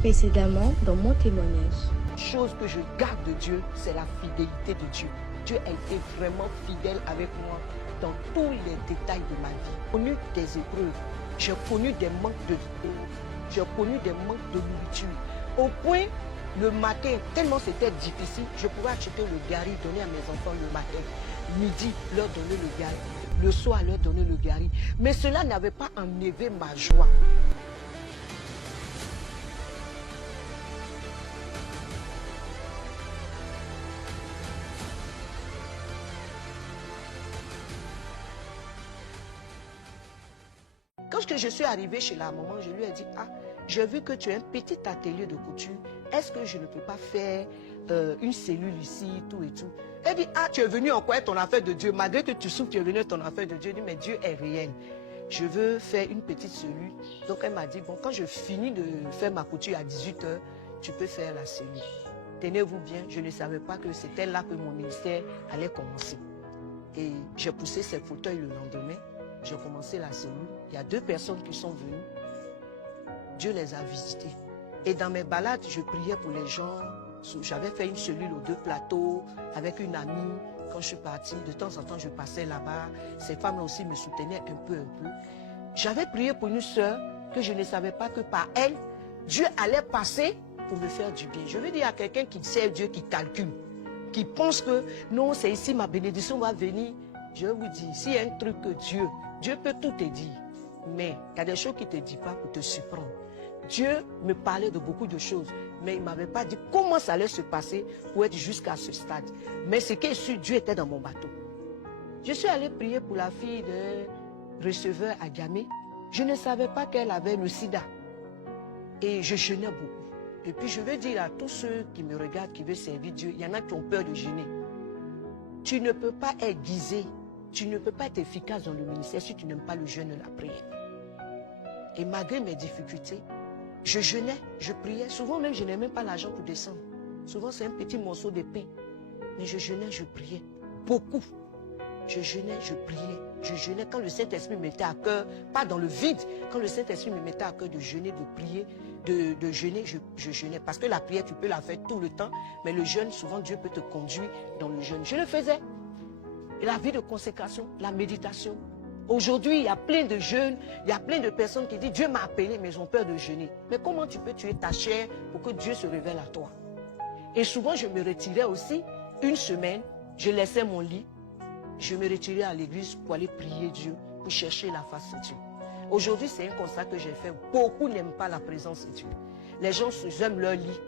Précédemment, dans mon témoignage. Chose que je garde de Dieu, c'est la fidélité de Dieu. Dieu a été vraiment fidèle avec moi dans tous les détails de ma vie. J'ai connu des épreuves, j'ai connu des manques de vie, j'ai connu des manques de nourriture. Au point, le matin, tellement c'était difficile, je pouvais acheter le gari, donner à mes enfants le matin. Midi, leur donner le gari. Le soir, leur donner le gari. Mais cela n'avait pas enlevé ma joie. Quand je suis arrivée chez la maman, je lui ai dit, ah, j'ai vu que tu as un petit atelier de couture. Est-ce que je ne peux pas faire une cellule ici, tout et tout? Elle dit, ah, tu es venu en quoi ton affaire de Dieu? Malgré que tu souffres, tu es venu ton affaire de Dieu. Je dis, mais Dieu est réel. Je veux faire une petite cellule. Donc elle m'a dit, bon, quand je finis de faire ma couture à 18 h, tu peux faire la cellule. Tenez-vous bien, je ne savais pas que c'était là que mon ministère allait commencer. Et j'ai poussé ces fauteuils le lendemain. J'ai commencé la cellule. Il y a 2 personnes qui sont venues. Dieu les a visitées. Et dans mes balades, je priais pour les gens. J'avais fait une cellule aux 2 plateaux avec une amie. Quand je suis partie, de temps en temps, je passais là-bas. Ces femmes-là aussi me soutenaient un peu. J'avais prié pour une sœur que je ne savais pas que par elle, Dieu allait passer pour me faire du bien. Je veux dire à quelqu'un qui sait Dieu, qui calcule, qui pense que non, c'est ici ma bénédiction va venir. Je vous dis, s'il y a un truc que Dieu peut tout te dire, mais il y a des choses qu'il ne te dit pas pour te surprendre. Dieu me parlait de beaucoup de choses, mais il ne m'avait pas dit comment ça allait se passer pour être jusqu'à ce stade. Mais ce qui est sûr, Dieu était dans mon bateau. Je suis allée prier pour la fille de receveur à Gamé. Je ne savais pas qu'elle avait le sida. Et je jeûnais beaucoup. Et puis je veux dire à tous ceux qui me regardent, qui veulent servir Dieu, il y en a qui ont peur de jeûner. Tu ne peux pas aiguiser. Tu ne peux pas être efficace dans le ministère si tu n'aimes pas le jeûne et la prière. Et malgré mes difficultés, je jeûnais, je priais. Souvent même, je n'ai même pas l'argent pour descendre. Souvent, c'est un petit morceau de pain. Mais je jeûnais, je priais. Beaucoup. Je jeûnais, je priais. Je jeûnais quand le Saint-Esprit me mettait à cœur, pas dans le vide, quand le Saint-Esprit me mettait à cœur de jeûner, de prier, de jeûner, je jeûnais. Parce que la prière, tu peux la faire tout le temps, mais le jeûne, souvent, Dieu peut te conduire dans le jeûne. Je le faisais. Et la vie de consécration, la méditation. Aujourd'hui, il y a plein de jeunes, il y a plein de personnes qui disent Dieu m'a appelé, mais ils ont peur de jeûner. Mais comment tu peux tuer ta chair pour que Dieu se révèle à toi? Et souvent, je me retirais aussi, une semaine, je laissais mon lit, je me retirais à l'église pour aller prier Dieu, pour chercher la face de Dieu. Aujourd'hui, c'est un constat que j'ai fait. Beaucoup n'aiment pas la présence de Dieu. Les gens aiment leur lit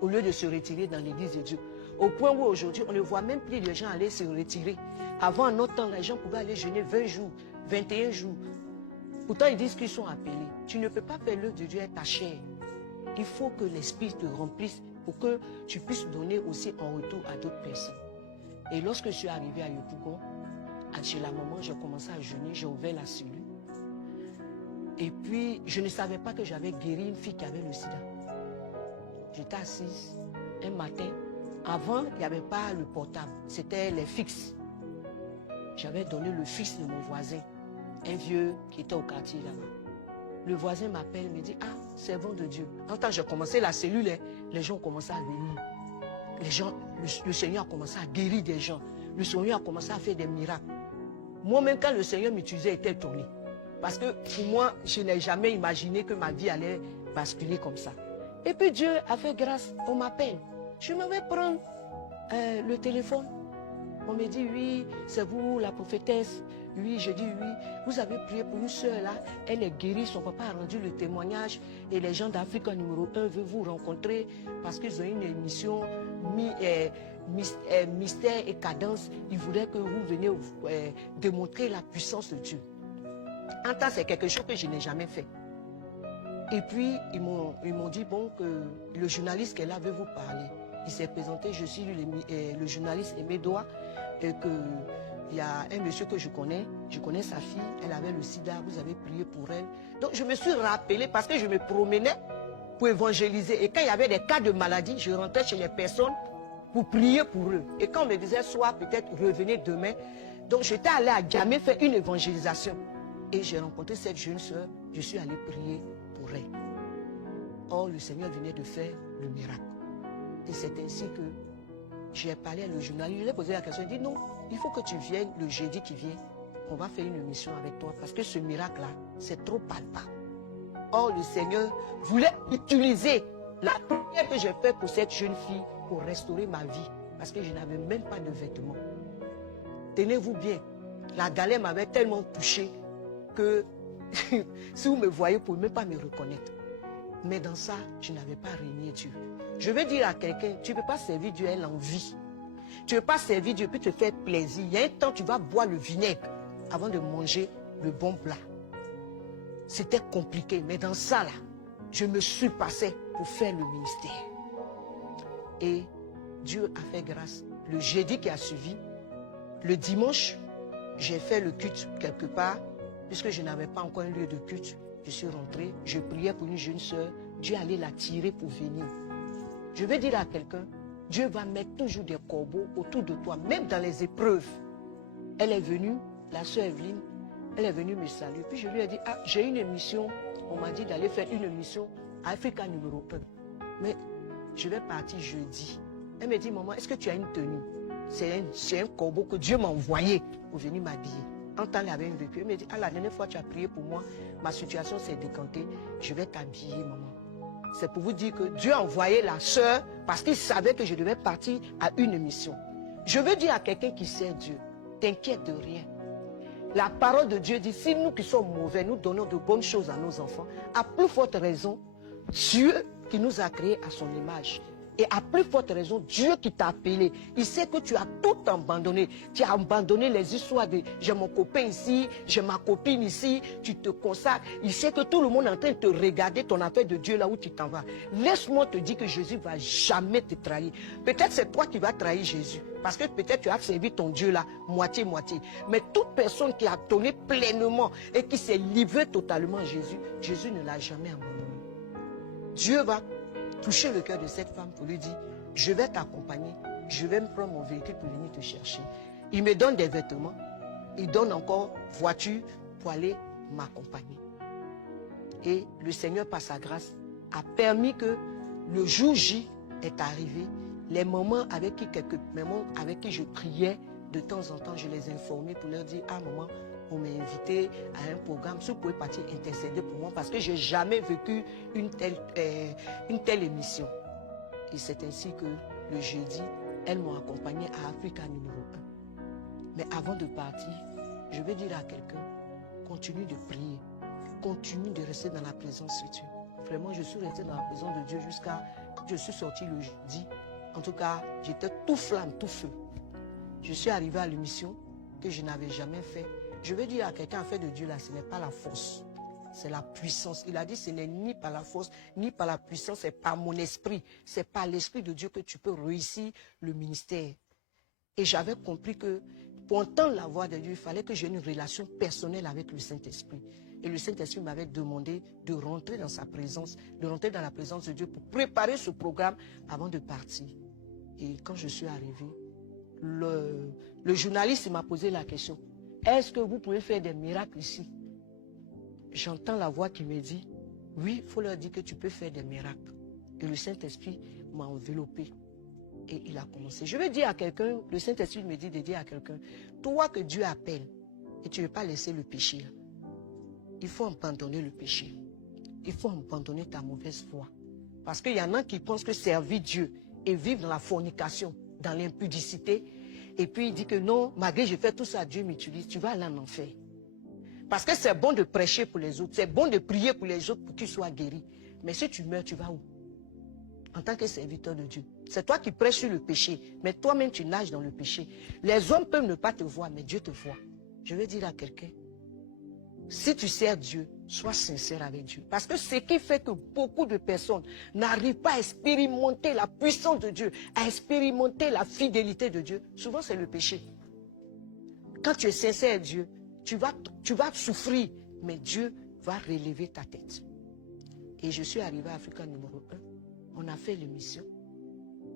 au lieu de se retirer dans l'église de Dieu. Au point où aujourd'hui, on ne voit même plus les gens aller se retirer. Avant, en notre temps, les gens pouvaient aller jeûner 20 jours, 21 jours. Pourtant, ils disent qu'ils sont appelés. Tu ne peux pas faire l'œuvre de Dieu avec ta chair. Il faut que l'Esprit te remplisse pour que tu puisses donner aussi en retour à d'autres personnes. Et lorsque je suis arrivée à Yopougon, chez la maman, j'ai commencé à jeûner, j'ai ouvert la cellule. Et puis, je ne savais pas que j'avais guéri une fille qui avait le sida. J'étais assise un matin. Avant, il n'y avait pas le portable, c'était les fixes. J'avais donné le fixe de mon voisin, un vieux qui était au quartier là-bas. Le voisin m'appelle, me dit, ah, servant de Dieu. Quand j'ai commencé la cellule, les gens ont commencé à venir. Les gens, le Seigneur a commencé à guérir des gens. Le Seigneur a commencé à faire des miracles. Moi-même, quand le Seigneur m'utilisait, j'étais étonné. Parce que pour moi, je n'ai jamais imaginé que ma vie allait basculer comme ça. Et puis Dieu a fait grâce, on m'appelle. Je m'en vais prendre le téléphone. On me dit, oui, c'est vous, la prophétesse. Oui, je dis oui. Vous avez prié pour une soeur là, elle est guérie, son papa a rendu le témoignage. Et les gens d'Afrique numéro 1 veulent vous rencontrer parce qu'ils ont une émission mystère et cadence. Ils voudraient que vous veniez démontrer la puissance de Dieu. En temps, c'est quelque chose que je n'ai jamais fait. Et puis, ils m'ont dit, bon, que le journaliste qui est là veut vous parler. Il s'est présenté, je suis le journaliste Aimé Doa, et qu'il y a un monsieur que je connais sa fille, elle avait le sida, vous avez prié pour elle. Donc je me suis rappelé parce que je me promenais pour évangéliser. Et quand il y avait des cas de maladie, je rentrais chez les personnes pour prier pour eux. Et quand on me disait, soit peut-être revenez demain, donc j'étais allé à Gamé faire une évangélisation. Et j'ai rencontré cette jeune soeur, je suis allé prier pour elle. Or, le Seigneur venait de faire le miracle. Et c'est ainsi que j'ai parlé à le journaliste. Je lui ai posé la question. Il dit non, il faut que tu viennes le jeudi qui vient. On va faire une émission avec toi parce que ce miracle-là, c'est trop palpable. Or, le Seigneur voulait utiliser la prière que j'ai faite pour cette jeune fille pour restaurer ma vie. Parce que je n'avais même pas de vêtements. Tenez-vous bien. La galère m'avait tellement touché que si vous me voyez, vous ne pouvez même pas me reconnaître. Mais dans ça, je n'avais pas régné Dieu. Je veux dire à quelqu'un, tu ne peux pas servir Dieu à l'envie. Tu ne peux pas servir Dieu puis te faire plaisir. Il y a un temps, tu vas boire le vinaigre avant de manger le bon plat. C'était compliqué, mais dans ça, là, je me suis passé pour faire le ministère. Et Dieu a fait grâce. Le jeudi qui a suivi, le dimanche, j'ai fait le culte quelque part, puisque je n'avais pas encore un lieu de culte. Je suis rentré, je priais pour une jeune soeur. Dieu allait la tirer pour venir. Je vais dire à quelqu'un, Dieu va mettre toujours des corbeaux autour de toi, même dans les épreuves. Elle est venue, la soeur Evelyne, elle est venue me saluer. Puis je lui ai dit, ah, j'ai une émission. On m'a dit d'aller faire une émission à Africa numéro 1. Mais je vais partir jeudi. Elle me dit, maman, est-ce que tu as une tenue? C'est un corbeau que Dieu m'a envoyé pour venir m'habiller. En temps, il avait une vécu. Elle me dit, ah, la dernière fois tu as prié pour moi, ma situation s'est décantée, je vais t'habiller, maman. C'est pour vous dire que Dieu a envoyé la sœur parce qu'il savait que je devais partir à une mission. Je veux dire à quelqu'un qui sait Dieu, t'inquiète de rien. La parole de Dieu dit, si nous qui sommes mauvais, nous donnons de bonnes choses à nos enfants, à plus forte raison, Dieu qui nous a créés à son image. Et à plus forte raison, Dieu qui t'a appelé, il sait que tu as tout abandonné. Tu as abandonné les histoires de j'ai mon copain ici, j'ai ma copine ici, tu te consacres. Il sait que tout le monde est en train de te regarder ton affaire de Dieu là où tu t'en vas. Laisse-moi te dire que Jésus ne va jamais te trahir. Peut-être c'est toi qui vas trahir Jésus. Parce que peut-être tu as servi ton Dieu là, moitié-moitié. Mais toute personne qui a donné pleinement et qui s'est livré totalement à Jésus, Jésus ne l'a jamais abandonné. Dieu va toucher le cœur de cette femme pour lui dire, je vais t'accompagner, je vais me prendre mon véhicule pour venir te chercher. Il me donne des vêtements, il donne encore voiture pour aller m'accompagner. Et le Seigneur, par sa grâce, a permis que le jour J est arrivé. Les mamans avec qui je priais, de temps en temps, je les informais pour leur dire, ah maman, on m'a invité à un programme, si vous pouvez partir intercéder pour moi, parce que je n'ai jamais vécu une telle émission. Et c'est ainsi que le jeudi, elles m'ont accompagné à Africa numéro 1. Mais avant de partir, je vais dire à quelqu'un, continue de prier, continue de rester dans la présence de Dieu. Vraiment, je suis resté dans la présence de Dieu jusqu'à quand je suis sorti le jeudi. En tout cas, j'étais tout flamme, tout feu. Je suis arrivé à l'émission que je n'avais jamais fait. Je veux dire à quelqu'un, en fait de Dieu là, ce n'est pas la force, c'est la puissance. Il a dit, ce n'est ni par la force, ni par la puissance, c'est par mon esprit. C'est par l'esprit de Dieu que tu peux réussir le ministère. Et j'avais compris que pour entendre la voix de Dieu, il fallait que j'aie une relation personnelle avec le Saint-Esprit. Et le Saint-Esprit m'avait demandé de rentrer dans sa présence, de rentrer dans la présence de Dieu pour préparer ce programme avant de partir. Et quand je suis arrivé, le journaliste m'a posé la question, est-ce que vous pouvez faire des miracles ici? J'entends la voix qui me dit, oui, il faut leur dire que tu peux faire des miracles. Et le Saint-Esprit m'a enveloppé. Et il a commencé. Je vais dire à quelqu'un, le Saint-Esprit me dit de dire à quelqu'un, toi que Dieu appelle, et tu ne veux pas laisser le péché, il faut abandonner le péché. Il faut abandonner ta mauvaise foi. Parce qu'il y en a qui pensent que servir Dieu et vivre dans la fornication, dans l'impudicité, et puis il dit que non, malgré je fais tout ça, Dieu m'utilise, tu vas aller en enfer. Parce que c'est bon de prêcher pour les autres, c'est bon de prier pour les autres pour qu'ils soient guéris. Mais si tu meurs, tu vas où? En tant que serviteur de Dieu. C'est toi qui prêches sur le péché, mais toi-même tu nages dans le péché. Les hommes peuvent ne pas te voir, mais Dieu te voit. Je vais dire à quelqu'un, si tu sers Dieu, sois sincère avec Dieu. Parce que ce qui fait que beaucoup de personnes n'arrivent pas à expérimenter la puissance de Dieu, à expérimenter la fidélité de Dieu, souvent c'est le péché. Quand tu es sincère avec Dieu, tu vas souffrir, mais Dieu va relever ta tête. Et je suis arrivé à Africa numéro 1. On a fait l'émission.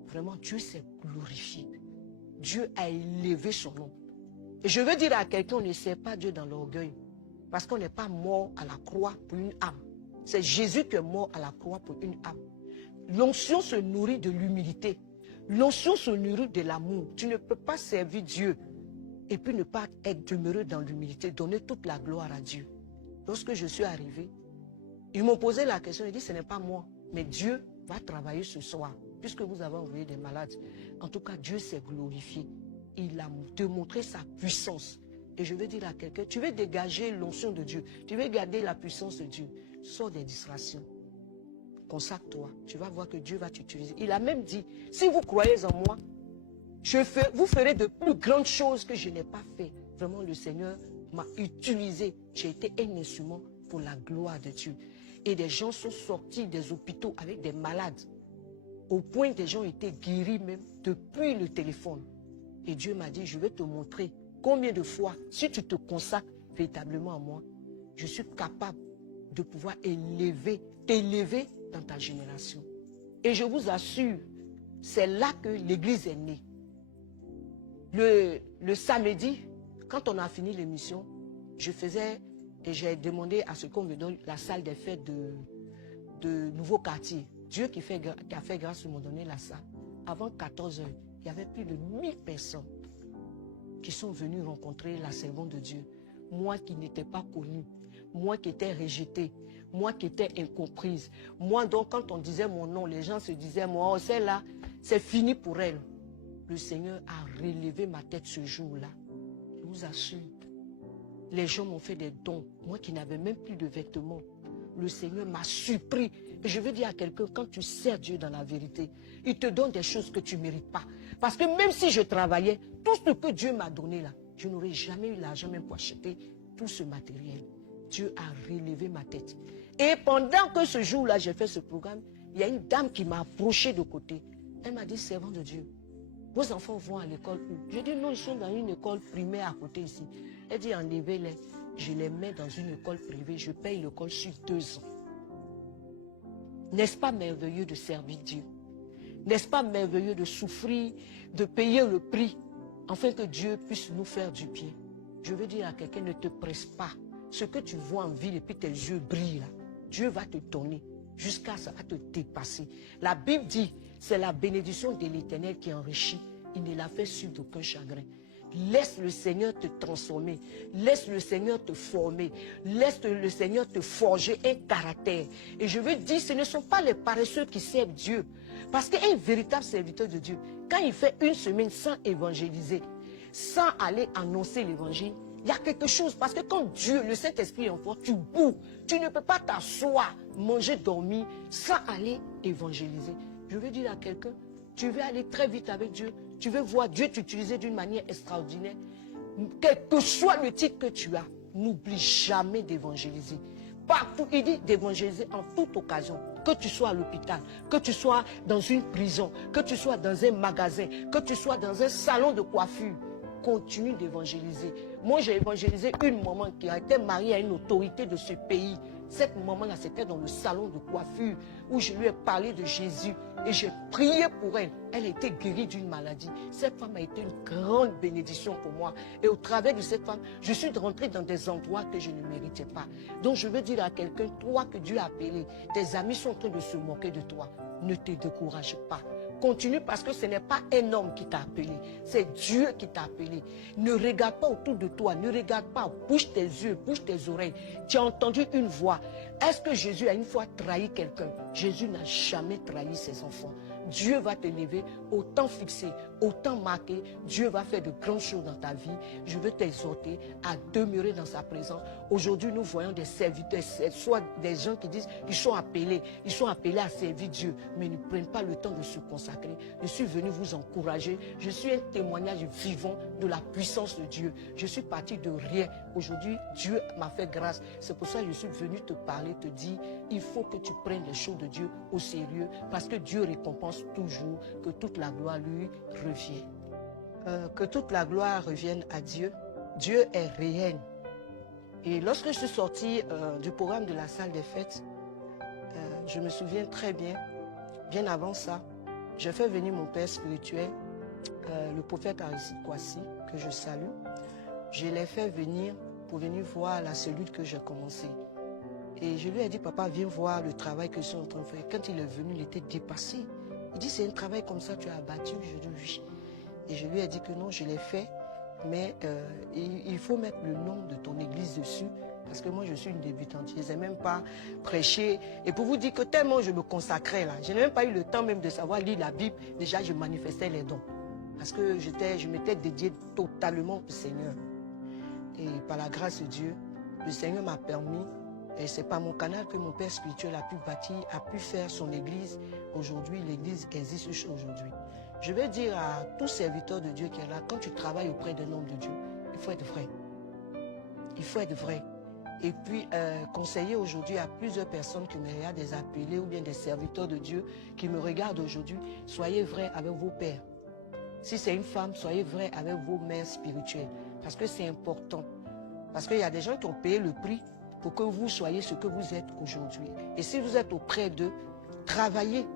Vraiment, Dieu s'est glorifié. Dieu a élevé son nom. Et je veux dire à quelqu'un, on ne sert pas Dieu dans l'orgueil. Parce qu'on n'est pas mort à la croix pour une âme. C'est Jésus qui est mort à la croix pour une âme. L'onction se nourrit de l'humilité. L'onction se nourrit de l'amour. Tu ne peux pas servir Dieu et puis ne pas être demeuré dans l'humilité, donner toute la gloire à Dieu. Lorsque je suis arrivé, ils m'ont posé la question, ils disent ce n'est pas moi, mais Dieu va travailler ce soir, puisque vous avez envoyé des malades. En tout cas, Dieu s'est glorifié. Il a démontré sa puissance. Et je veux dire à quelqu'un, tu veux dégager l'onction de Dieu, tu veux garder la puissance de Dieu, sors des distractions. Consacre-toi, tu vas voir que Dieu va t'utiliser. Il a même dit, si vous croyez en moi, vous ferez de plus grandes choses que je n'ai pas fait. Vraiment, le Seigneur m'a utilisé. J'ai été un instrument pour la gloire de Dieu. Et des gens sont sortis des hôpitaux avec des malades. Au point des gens étaient guéris même depuis le téléphone. Et Dieu m'a dit, je vais te montrer combien de fois, si tu te consacres véritablement à moi, je suis capable de pouvoir t'élever dans ta génération. Et je vous assure, c'est là que l'église est née. Le samedi, quand on a fini l'émission, j'ai demandé à ce qu'on me donne la salle des fêtes de Nouveau Quartier. Dieu qui a fait grâce m'a donné la salle. Avant 14 h, il y avait plus de 1000 personnes qui sont venues rencontrer la servante de Dieu. Moi qui n'étais pas connue, moi qui étais rejetée, moi qui étais incomprise. Moi donc quand on disait mon nom, les gens se disaient, moi, oh, celle-là, c'est fini pour elle. Le Seigneur a relevé ma tête ce jour-là. Je vous assure. Les gens m'ont fait des dons. Moi qui n'avais même plus de vêtements. Le Seigneur m'a surpris. Et je veux dire à quelqu'un, quand tu sers Dieu dans la vérité, il te donne des choses que tu ne mérites pas. Parce que même si je travaillais, tout ce que Dieu m'a donné là, je n'aurais jamais eu l'argent même pour acheter tout ce matériel. Dieu a relevé ma tête. Et pendant que ce jour-là, j'ai fait ce programme, il y a une dame qui m'a approché de côté. Elle m'a dit, servant de Dieu, vos enfants vont à l'école où? J'ai dit, non, ils sont dans une école primaire à côté ici. Elle dit, enlevez-les. Je les mets dans une école privée. Je paye l'école sur 2 ans. N'est-ce pas merveilleux de servir Dieu? N'est-ce pas merveilleux de souffrir, de payer le prix, afin que Dieu puisse nous faire du bien? Je veux dire à quelqu'un, ne te presse pas. Ce que tu vois en ville et puis tes yeux brillent là, Dieu va te donner jusqu'à ça va te dépasser. La Bible dit, c'est la bénédiction de l'Éternel qui enrichit. Il ne l'a fait suivre d'aucun chagrin. Laisse le Seigneur te transformer. Laisse le Seigneur te former. Laisse le Seigneur te forger un caractère. Et je veux dire, ce ne sont pas les paresseux qui servent Dieu. Parce qu'un véritable serviteur de Dieu, quand il fait une semaine sans évangéliser, sans aller annoncer l'évangile, il y a quelque chose. Parce que quand Dieu, le Saint-Esprit est en toi, tu boues. Tu ne peux pas t'asseoir, manger, dormir, sans aller évangéliser. Je veux dire à quelqu'un, tu veux aller très vite avec Dieu. Tu veux voir Dieu t'utiliser d'une manière extraordinaire. Quel que soit le titre que tu as, n'oublie jamais d'évangéliser. Partout, il dit d'évangéliser en toute occasion. Que tu sois à l'hôpital, que tu sois dans une prison, que tu sois dans un magasin, que tu sois dans un salon de coiffure. Continue d'évangéliser. Moi, j'ai évangélisé une maman qui a été mariée à une autorité de ce pays. Cette maman-là, c'était dans le salon de coiffure où je lui ai parlé de Jésus et j'ai prié pour elle. Elle a été guérie d'une maladie. Cette femme a été une grande bénédiction pour moi. Et au travers de cette femme, je suis rentrée dans des endroits que je ne méritais pas. Donc je veux dire à quelqu'un, toi que Dieu a appelé, tes amis sont en train de se moquer de toi. Ne te décourage pas. Continue parce que ce n'est pas un homme qui t'a appelé, c'est Dieu qui t'a appelé. Ne regarde pas autour de toi, ne regarde pas, bouge tes yeux, bouge tes oreilles. Tu as entendu une voix. Est-ce que Jésus a une fois trahi quelqu'un? Jésus n'a jamais trahi ses enfants. Dieu va te lever au temps fixé, au temps marqué. Dieu va faire de grandes choses dans ta vie. Je veux t'exhorter à demeurer dans sa présence. Aujourd'hui, nous voyons des serviteurs, soit des gens qui disent qu'ils sont appelés à servir Dieu, mais ne prennent pas le temps de se consacrer. Je suis venu vous encourager. Je suis un témoignage vivant de la puissance de Dieu. Je suis parti de rien. Aujourd'hui, Dieu m'a fait grâce. C'est pour ça que je suis venu te parler, te dire, il faut que tu prennes les choses de Dieu au sérieux, parce que Dieu récompense toujours, que toute la gloire lui revient. Que toute la gloire revienne à Dieu. Dieu est réel. Et lorsque je suis sortie du programme de la salle des fêtes, je me souviens très bien, bien avant ça, j'ai fait venir mon père spirituel, le prophète Aristide Kouassi, que je salue. Je l'ai fait venir pour venir voir la cellule que j'ai commencée. Et je lui ai dit, papa, viens voir le travail que je suis en train de faire. Quand il est venu, il était dépassé. Il dit, c'est un travail comme ça, tu as abattu. Je dis, oui. Et je lui ai dit que non, je l'ai fait, mais il faut mettre le nom de ton église dessus, parce que moi, je suis une débutante. Je n'ai même pas prêché. Et pour vous dire que tellement je me consacrais là, je n'ai même pas eu le temps même de savoir lire la Bible. Déjà, je manifestais les dons. Parce que je m'étais dédié totalement au Seigneur. Et par la grâce de Dieu, le Seigneur m'a permis, et c'est par mon canal que mon père spirituel a pu bâtir, a pu faire son église. Aujourd'hui, l'église existe aujourd'hui. Je vais dire à tout serviteur de Dieu qui est là, quand tu travailles auprès d'un homme de Dieu, il faut être vrai. Il faut être vrai. Et puis, conseiller aujourd'hui à plusieurs personnes qui me regardent, des appelés ou bien des serviteurs de Dieu qui me regardent aujourd'hui, soyez vrais avec vos pères. Si c'est une femme, soyez vrai avec vos mères spirituelles. Parce que c'est important. Parce qu'il y a des gens qui ont payé le prix pour que vous soyez ce que vous êtes aujourd'hui. Et si vous êtes auprès d'eux, travaillez.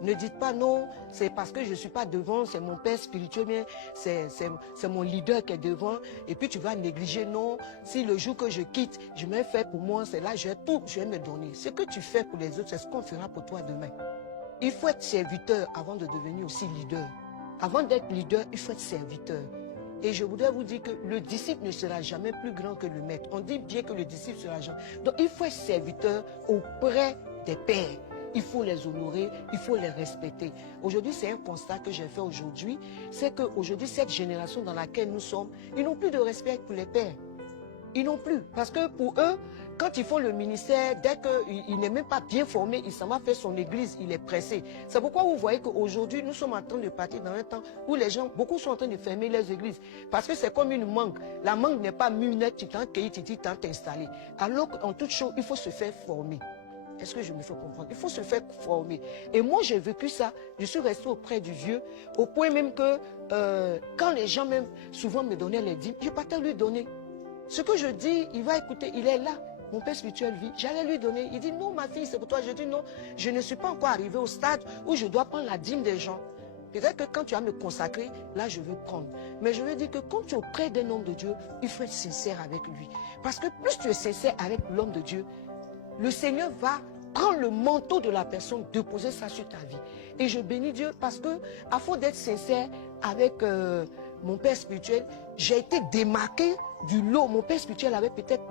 Ne dites pas non, c'est parce que je ne suis pas devant, c'est mon père spirituel, mais c'est mon leader qui est devant. Et puis tu vas négliger, non, si le jour que je quitte, je m'ai fait pour moi, c'est là, je vais me donner. Ce que tu fais pour les autres, c'est ce qu'on fera pour toi demain. Il faut être serviteur avant de devenir aussi leader. Avant d'être leader, il faut être serviteur. Et je voudrais vous dire que le disciple ne sera jamais plus grand que le maître. On dit bien que le disciple sera jamais. Donc il faut être serviteur auprès des pères. Il faut les honorer, il faut les respecter. Aujourd'hui, c'est un constat que j'ai fait aujourd'hui. C'est qu'aujourd'hui, cette génération dans laquelle nous sommes, ils n'ont plus de respect pour les pères. Ils n'ont plus. Parce que pour eux, quand ils font le ministère, dès qu'il n'est même pas bien formé, il s'en va faire son église, il est pressé. C'est pourquoi vous voyez qu'aujourd'hui, nous sommes en train de partir dans un temps où les gens, beaucoup sont en train de fermer les églises. Parce que c'est comme une mangue. La mangue n'est pas mûre, tu t'en cueilles, tu t'en t'installer. Alors qu'en toute chose, il faut se faire former. Est-ce que je me fais comprendre? Il faut se faire former. Et moi, j'ai vécu ça. Je suis restée auprès du vieux, au point même que quand les gens même souvent me donnaient les dîmes, je partais lui donner. Ce que je dis, il va écouter, il est là. Mon père spirituel vit, j'allais lui donner. Il dit non, ma fille, c'est pour toi. Je dis non, je ne suis pas encore arrivé au stade où je dois prendre la dîme des gens. Peut-être que quand tu vas me consacrer, là, je veux prendre. Mais je veux dire que quand tu es auprès d'un homme de Dieu, il faut être sincère avec lui. Parce que plus tu es sincère avec l'homme de Dieu, le Seigneur va prendre le manteau de la personne, déposer ça sur ta vie. Et je bénis Dieu parce que, à force d'être sincère avec mon père spirituel, j'ai été démarqué du lot. Mon père spirituel avait peut-être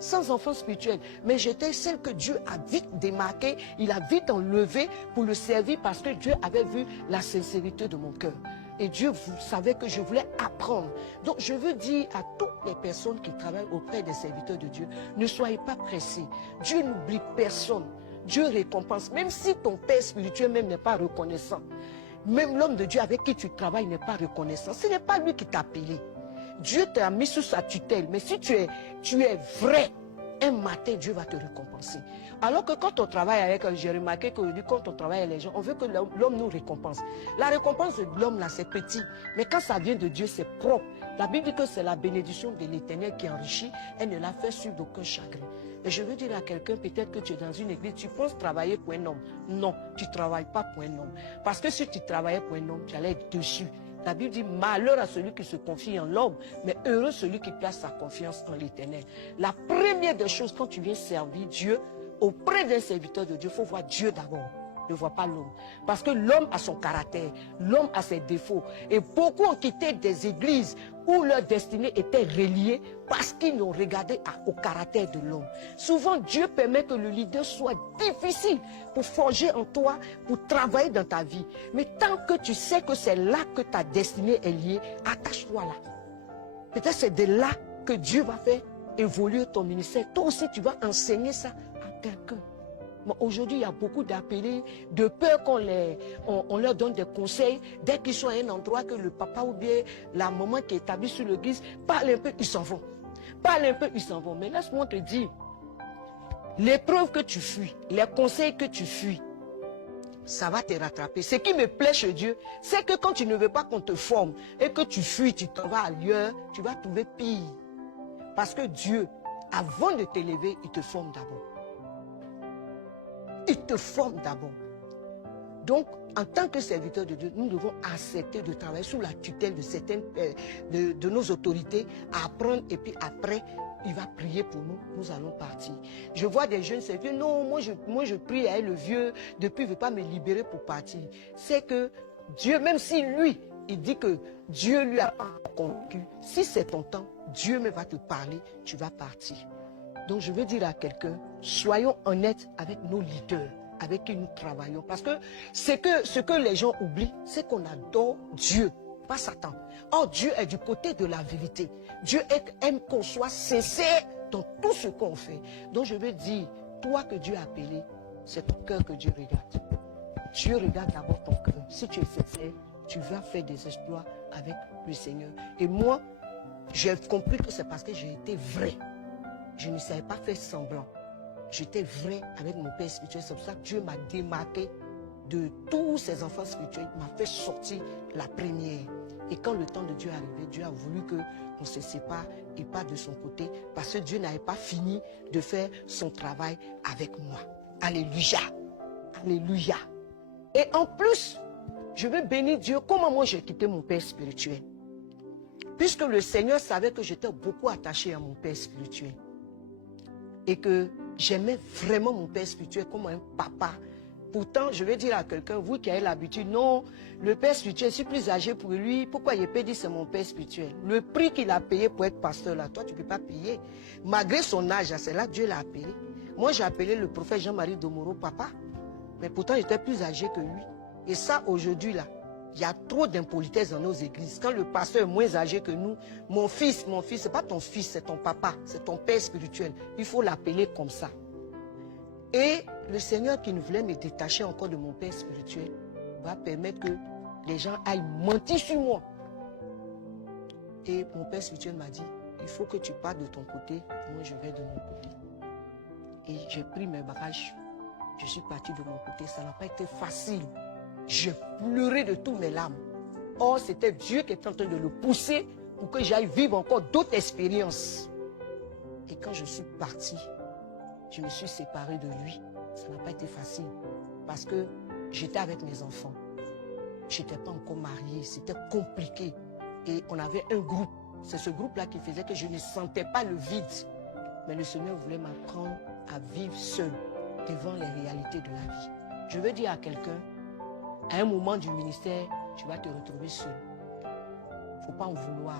100 enfants spirituels, mais j'étais celle que Dieu a vite démarquée, il a vite enlevée pour le servir parce que Dieu avait vu la sincérité de mon cœur. Et Dieu savait que je voulais apprendre. Donc je veux dire à toutes les personnes qui travaillent auprès des serviteurs de Dieu, ne soyez pas pressés. Dieu n'oublie personne. Dieu récompense. Même si ton père spirituel même n'est pas reconnaissant, même l'homme de Dieu avec qui tu travailles n'est pas reconnaissant, ce n'est pas lui qui t'a appelé. Dieu t'a mis sous sa tutelle. Mais si tu es vrai, un matin, Dieu va te récompenser. Alors que quand on travaille avec, j'ai remarqué qu'aujourd'hui, quand on travaille avec les gens, on veut que l'homme nous récompense. La récompense de l'homme, là, c'est petit. Mais quand ça vient de Dieu, c'est propre. La Bible dit que c'est la bénédiction de l'Éternel qui enrichit. Elle ne l'a fait sur d'aucun chagrin. Et je veux dire à quelqu'un, peut-être que tu es dans une église, tu penses travailler pour un homme. Non, tu ne travailles pas pour un homme. Parce que si tu travaillais pour un homme, tu allais être dessus. La Bible dit malheur à celui qui se confie en l'homme, mais heureux celui qui place sa confiance en l'Éternel. La première des choses quand tu viens servir Dieu, auprès d'un serviteur de Dieu, il faut voir Dieu d'abord. Ne vois pas l'homme. Parce que l'homme a son caractère, l'homme a ses défauts. Et beaucoup ont quitté des églises où leur destinée était reliée parce qu'ils n'ont regardé au caractère de l'homme. Souvent, Dieu permet que le leader soit difficile pour forger en toi, pour travailler dans ta vie. Mais tant que tu sais que c'est là que ta destinée est liée, attache-toi là. Peut-être c'est de là que Dieu va faire évoluer ton ministère. Toi aussi, tu vas enseigner ça à quelqu'un. Aujourd'hui, il y a beaucoup d'appelés, de peur qu'on leur donne des conseils. Dès qu'ils sont à un endroit que le papa ou bien la maman qui est établie sur l'église parle un peu, ils s'en vont. Parle un peu, ils s'en vont. Mais laisse-moi te dire, l'épreuve que tu fuis, les conseils que tu fuis, ça va te rattraper. Ce qui me plaît chez Dieu, c'est que quand tu ne veux pas qu'on te forme et que tu fuis, tu t'en vas ailleurs, tu vas trouver pire. Parce que Dieu, avant de t'élever, il te forme d'abord. Il te forme d'abord. Donc, en tant que serviteur de Dieu, nous devons accepter de travailler sous la tutelle de certaines de nos autorités, apprendre et puis après il va prier pour nous, nous allons partir. Je vois des jeunes se dire, non, moi je prie à le vieux, depuis il ne veut pas me libérer pour partir. C'est que Dieu, même si lui, il dit que Dieu lui a convaincu, si c'est ton temps, Dieu me va te parler, tu vas partir. Donc je veux dire à quelqu'un, soyons honnêtes avec nos leaders, avec qui nous travaillons. Parce que ce que les gens oublient, c'est qu'on adore Dieu, pas Satan. Or, Dieu est du côté de la vérité. Dieu aime qu'on soit sincère dans tout ce qu'on fait. Donc je veux dire, toi que Dieu a appelé, c'est ton cœur que Dieu regarde. Dieu regarde d'abord ton cœur. Si tu es sincère, tu vas faire des exploits avec le Seigneur. Et moi, j'ai compris que c'est parce que j'ai été vrai. Je ne savais pas faire semblant. J'étais vrai avec mon père spirituel. C'est pour ça que Dieu m'a démarqué de tous ses enfants spirituels. Il m'a fait sortir la première. Et quand le temps de Dieu est arrivé, Dieu a voulu qu'on se sépare et pas de son côté. Parce que Dieu n'avait pas fini de faire son travail avec moi. Alléluia. Alléluia. Et en plus, je veux bénir Dieu. Comment moi j'ai quitté mon père spirituel? Puisque le Seigneur savait que j'étais beaucoup attaché à mon père spirituel. Et que j'aimais vraiment mon père spirituel comme un papa. Pourtant, je vais dire à quelqu'un, vous qui avez l'habitude, non, le père spirituel, je suis plus âgé pour lui, pourquoi il peut dire c'est mon père spirituel? Le prix qu'il a payé pour être pasteur là, toi tu ne peux pas payer. Malgré son âge, c'est là Dieu l'a appelé. Moi j'ai appelé le prophète Jean-Marie Domoro papa, mais pourtant j'étais plus âgé que lui. Et ça aujourd'hui là, il y a trop d'impolitesse dans nos églises. Quand le pasteur est moins âgé que nous, mon fils, c'est pas ton fils, c'est ton papa, c'est ton père spirituel. Il faut l'appeler comme ça. Et le Seigneur qui ne voulait me détacher encore de mon père spirituel va permettre que les gens aillent mentir sur moi. Et mon père spirituel m'a dit, il faut que tu partes de ton côté, moi je vais de mon côté. Et j'ai pris mes bagages, je suis parti de mon côté, ça n'a pas été facile. Je pleurais de tous mes larmes. Or, c'était Dieu qui était en train de le pousser pour que j'aille vivre encore d'autres expériences. Et quand je suis parti, je me suis séparé de lui. Ça n'a pas été facile parce que j'étais avec mes enfants. Je n'étais pas encore mariée, c'était compliqué. Et on avait un groupe. C'est ce groupe-là qui faisait que je ne sentais pas le vide. Mais le Seigneur voulait m'apprendre à vivre seul devant les réalités de la vie. Je veux dire à quelqu'un, à un moment du ministère, tu vas te retrouver seul. Il ne faut pas en vouloir.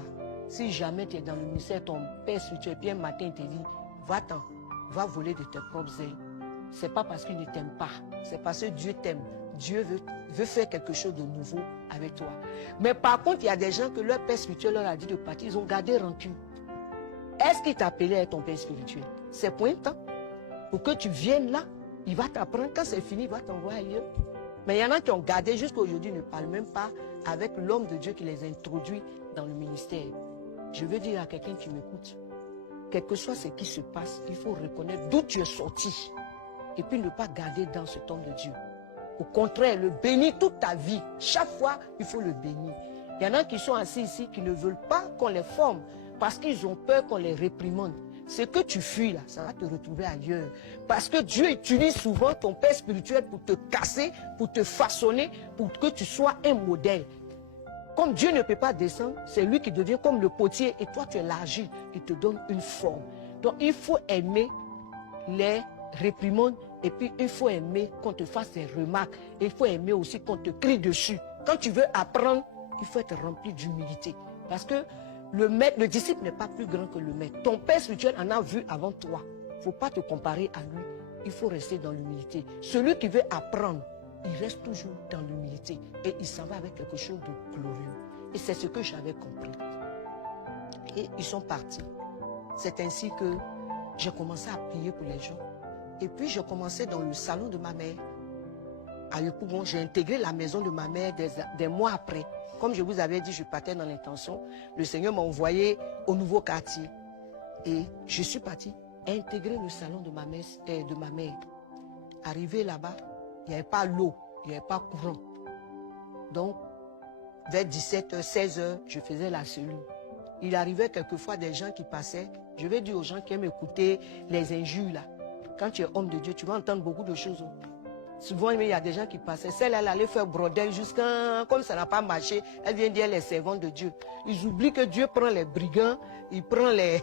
Si jamais tu es dans le ministère, ton père spirituel, puis un matin, il te dit, va-t'en, va voler de tes propres ailes. Ce n'est pas parce qu'il ne t'aime pas, c'est parce que Dieu t'aime. Dieu veut faire quelque chose de nouveau avec toi. Mais par contre, il y a des gens que leur père spirituel leur a dit de partir, ils ont gardé rancune. Est-ce qu'il t'a appelé à ton père spirituel? C'est pour un temps. Pour que tu viennes là, il va t'apprendre. Quand c'est fini, il va t'envoyer ailleurs. Mais il y en a qui ont gardé jusqu'à aujourd'hui, ne parlent même pas avec l'homme de Dieu qui les a introduits dans le ministère. Je veux dire à quelqu'un qui m'écoute, quel que soit ce qui se passe, il faut reconnaître d'où tu es sorti et puis ne pas garder dans cet homme de Dieu. Au contraire, le bénir toute ta vie. Chaque fois, il faut le bénir. Il y en a qui sont assis ici qui ne veulent pas qu'on les forme parce qu'ils ont peur qu'on les réprimande. Ce que tu fuis là, ça va te retrouver ailleurs. Parce que Dieu utilise souvent ton père spirituel pour te casser, pour te façonner, pour que tu sois un modèle. Comme Dieu ne peut pas descendre, c'est lui qui devient comme le potier et toi tu es l'argile, il te donne une forme. Donc il faut aimer les réprimandes et puis il faut aimer qu'on te fasse des remarques. Et il faut aimer aussi qu'on te crie dessus. Quand tu veux apprendre, il faut être rempli d'humilité. Parce que le disciple n'est pas plus grand que le maître. Ton père spirituel en a vu avant toi. Il ne faut pas te comparer à lui. Il faut rester dans l'humilité. Celui qui veut apprendre, il reste toujours dans l'humilité. Et il s'en va avec quelque chose de glorieux. Et c'est ce que j'avais compris. Et ils sont partis. C'est ainsi que j'ai commencé à prier pour les gens. Et puis je commençais dans le salon de ma mère. À Yopougon, j'ai intégré la maison de ma mère des mois après. Comme je vous avais dit, je partais dans l'intention. Le Seigneur m'a envoyé au nouveau quartier. Et je suis parti intégrer le salon de ma mère. Arrivé là-bas, il n'y avait pas l'eau, il n'y avait pas courant. Donc, vers 17h, 16h, je faisais la cellule. Il arrivait quelquefois des gens qui passaient. Je vais dire aux gens qui aiment écouter les injures là. Quand tu es homme de Dieu, tu vas entendre beaucoup de choses. Souvent, il y a des gens qui passaient. Celle-là, elle allait faire brodel jusqu'à... Comme ça n'a pas marché, elle vient dire les servants de Dieu. Ils oublient que Dieu prend les brigands, il prend les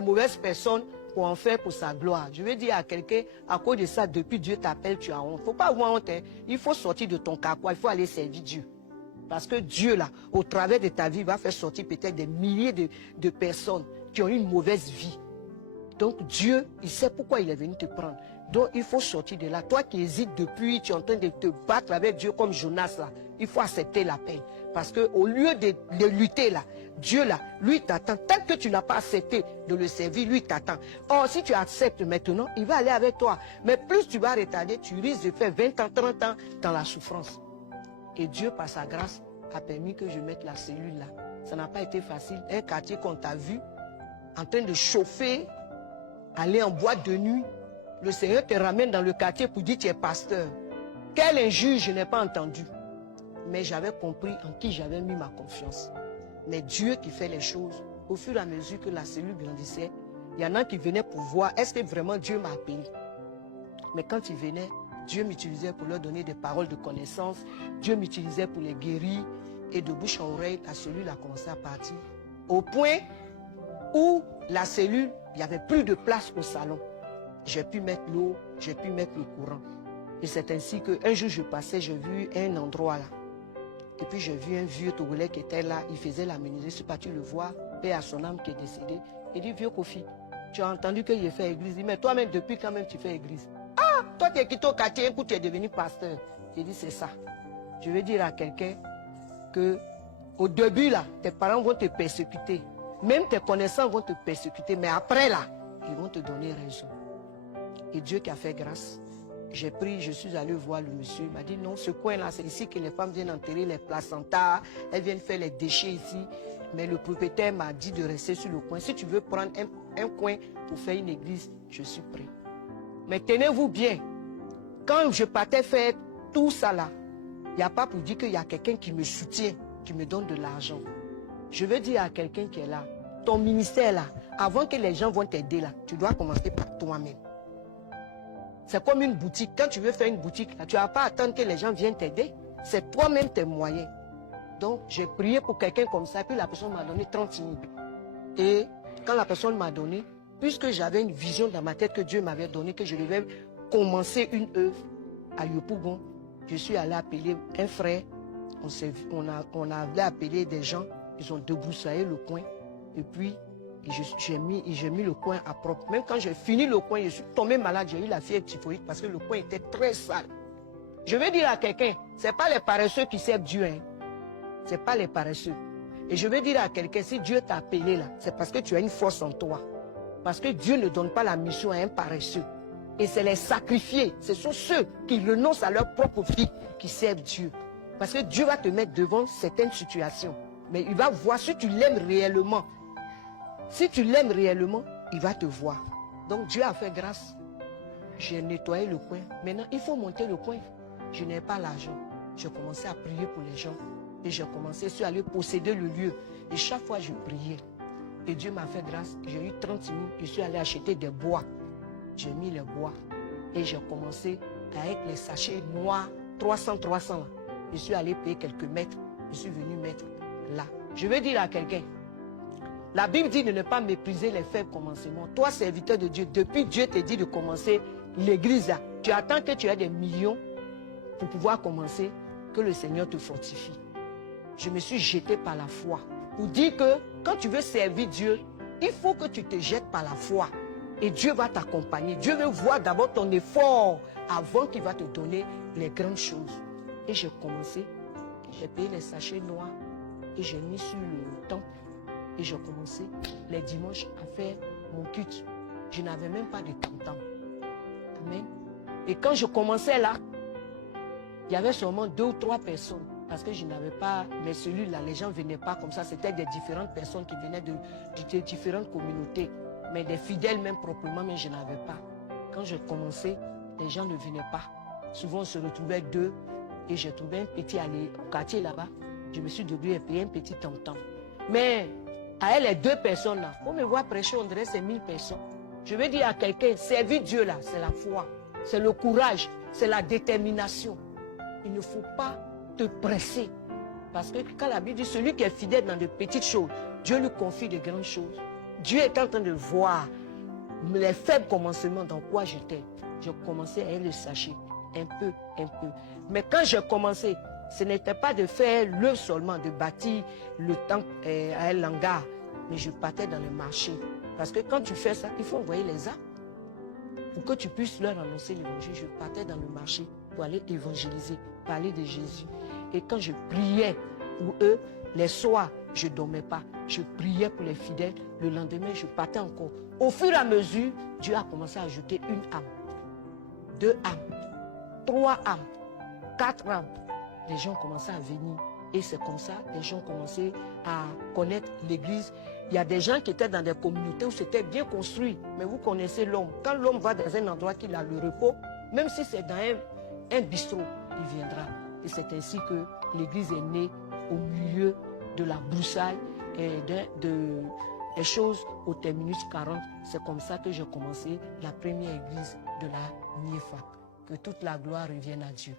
mauvaises personnes pour en faire pour sa gloire. Je veux dire à quelqu'un, à cause de ça, depuis Dieu t'appelle, tu as honte. Il ne faut pas avoir honte. Hein. Il faut sortir de ton carquois, il faut aller servir Dieu. Parce que Dieu, là, au travers de ta vie, va faire sortir peut-être des milliers de personnes qui ont eu une mauvaise vie. Donc Dieu, il sait pourquoi il est venu te prendre. Donc il faut sortir de là. Toi qui hésites depuis, tu es en train de te battre avec Dieu comme Jonas là. Il faut accepter la peine. Parce qu'au lieu de lutter là, Dieu là, lui t'attend. Tant que tu n'as pas accepté de le servir, lui t'attend. Or si tu acceptes maintenant, il va aller avec toi. Mais plus tu vas retarder, tu risques de faire 20 ans, 30 ans dans la souffrance. Et Dieu, par sa grâce, a permis que je mette la cellule là. Ça n'a pas été facile. Un quartier qu'on t'a vu en train de chauffer, aller en boîte de nuit. Le Seigneur te ramène dans le quartier pour dire tu es pasteur. Quel injure, je n'ai pas entendu. Mais j'avais compris en qui j'avais mis ma confiance. Mais Dieu qui fait les choses, au fur et à mesure que la cellule grandissait, il y en a qui venaient pour voir est-ce que vraiment Dieu m'a appelé. Mais quand ils venaient, Dieu m'utilisait pour leur donner des paroles de connaissance. Dieu m'utilisait pour les guérir. Et de bouche en oreille, la cellule a commencé à partir. Au point où la cellule, il n'y avait plus de place au salon. J'ai pu mettre l'eau, j'ai pu mettre le courant. Et c'est ainsi qu'un jour je passais, j'ai vu un endroit là. Et puis j'ai vu un vieux Togolais qui était là, il faisait la menuiserie, je ne sais pas, tu le vois, père à son âme qui est décédé. Il dit, vieux Kofi, tu as entendu qu'il ait fait église. Il dit, mais toi-même, depuis quand même tu fais église? Ah, toi tu es quitté au quartier, un coup tu es devenu pasteur. J'ai dit, c'est ça. Je veux dire à quelqu'un que au début là, tes parents vont te persécuter. Même tes connaissants vont te persécuter, mais après là, ils vont te donner raison. Et Dieu qui a fait grâce, j'ai pris, je suis allé voir le monsieur, il m'a dit non, ce coin-là, c'est ici que les femmes viennent enterrer les placentas, elles viennent faire les déchets ici. Mais le propriétaire m'a dit de rester sur le coin. Si tu veux prendre un coin pour faire une église, je suis prêt. Mais tenez-vous bien, quand je partais faire tout ça là, il n'y a pas pour dire qu'il y a quelqu'un qui me soutient, qui me donne de l'argent. Je veux dire à quelqu'un qui est là, ton ministère là, avant que les gens vont t'aider là, tu dois commencer par toi-même. C'est comme une boutique. Quand tu veux faire une boutique, là, tu ne vas pas attendre que les gens viennent t'aider. C'est toi-même tes moyens. Donc, j'ai prié pour quelqu'un comme ça, puis la personne m'a donné 30 000. Et quand la personne m'a donné, puisque j'avais une vision dans ma tête que Dieu m'avait donnée, que je devais commencer une œuvre à Yopougon, je suis allé appeler un frère. On avait appelé des gens, ils ont débroussaillé le coin. Et puis, j'ai mis le coin à propre. Même quand j'ai fini le coin, je suis tombé malade, j'ai eu la fièvre typhoïde parce que le coin était très sale. Je veux dire à quelqu'un, ce n'est pas les paresseux qui servent Dieu. Hein. Ce n'est pas les paresseux. Et je veux dire à quelqu'un, si Dieu t'a appelé là, c'est parce que tu as une force en toi. Parce que Dieu ne donne pas la mission à un paresseux. Et c'est les sacrifiés. Ce sont ceux qui renoncent à leur propre vie qui servent Dieu. Parce que Dieu va te mettre devant certaines situations. Mais il va voir si tu l'aimes réellement. Si tu l'aimes réellement, il va te voir. Donc Dieu a fait grâce. J'ai nettoyé le coin. Maintenant, il faut monter le coin. Je n'ai pas l'argent. J'ai commencé à prier pour les gens. Et j'ai commencé, je suis allé posséder le lieu. Et chaque fois, je priais. Et Dieu m'a fait grâce. J'ai eu 30 000. Je suis allé acheter des bois. J'ai mis les bois. Et j'ai commencé avec les sachets noirs, 300. Je suis allé payer quelques mètres. Je suis venu mettre là. Je veux dire à quelqu'un, la Bible dit de ne pas mépriser les faibles commencements. Toi, serviteur de Dieu, depuis Dieu te dit de commencer l'église là, tu attends que tu aies des millions pour pouvoir commencer, que le Seigneur te fortifie. Je me suis jeté par la foi pour dire que quand tu veux servir Dieu, il faut que tu te jettes par la foi. Et Dieu va t'accompagner. Dieu veut voir d'abord ton effort avant qu'il va te donner les grandes choses. Et j'ai commencé, j'ai payé les sachets noirs et j'ai mis sur le temple. Et j'ai commencé les dimanches à faire mon culte. Je n'avais même pas de tam-tam. Amen. Et quand je commençais là, il y avait seulement 2 ou 3 personnes. Parce que je n'avais pas les cellules là, les gens ne venaient pas comme ça. C'était des différentes personnes qui venaient de différentes communautés. Mais des fidèles même proprement, mais je n'avais pas. Quand je commençais, les gens ne venaient pas. Souvent on se retrouvait 2 et j'ai trouvé un petit au quartier là-bas. Je me suis debout et payé un petit tam-tam. Mais à elle, les 2 personnes là, pour me voir prêcher, on dirait c'est 1000 personnes. Je veux dire à quelqu'un, servir Dieu là, c'est la foi, c'est le courage. c'est la détermination. Il ne faut pas te presser. Parce que quand la Bible dit, celui qui est fidèle dans de petites choses, Dieu lui confie de grandes choses. Dieu est en train de voir les faibles commencements dans quoi j'étais. Je commençais à le sachet, un peu. Mais quand j'ai commencé, ce n'était pas de faire le seulement, de bâtir le temple à un hangar, mais je partais dans le marché. Parce que quand tu fais ça, il faut envoyer les âmes pour que tu puisses leur annoncer l'évangile. Je partais dans le marché pour aller évangéliser, parler de Jésus. Et quand je priais pour eux, les soirs, je ne dormais pas. Je priais pour les fidèles. Le lendemain, je partais encore. Au fur et à mesure, Dieu a commencé à ajouter une âme, 2 âmes, 3 âmes, 4 âmes. Les gens commençaient à venir. Et c'est comme ça, les gens commençaient à connaître l'église. Il y a des gens qui étaient dans des communautés où c'était bien construit. Mais vous connaissez l'homme. Quand l'homme va dans un endroit qu'il a le repos, même si c'est dans un bistrot, il viendra. Et c'est ainsi que l'église est née au milieu de la broussaille et des choses au terminus 40. C'est comme ça que j'ai commencé la première église de la NIEFA. Que toute la gloire revienne à Dieu.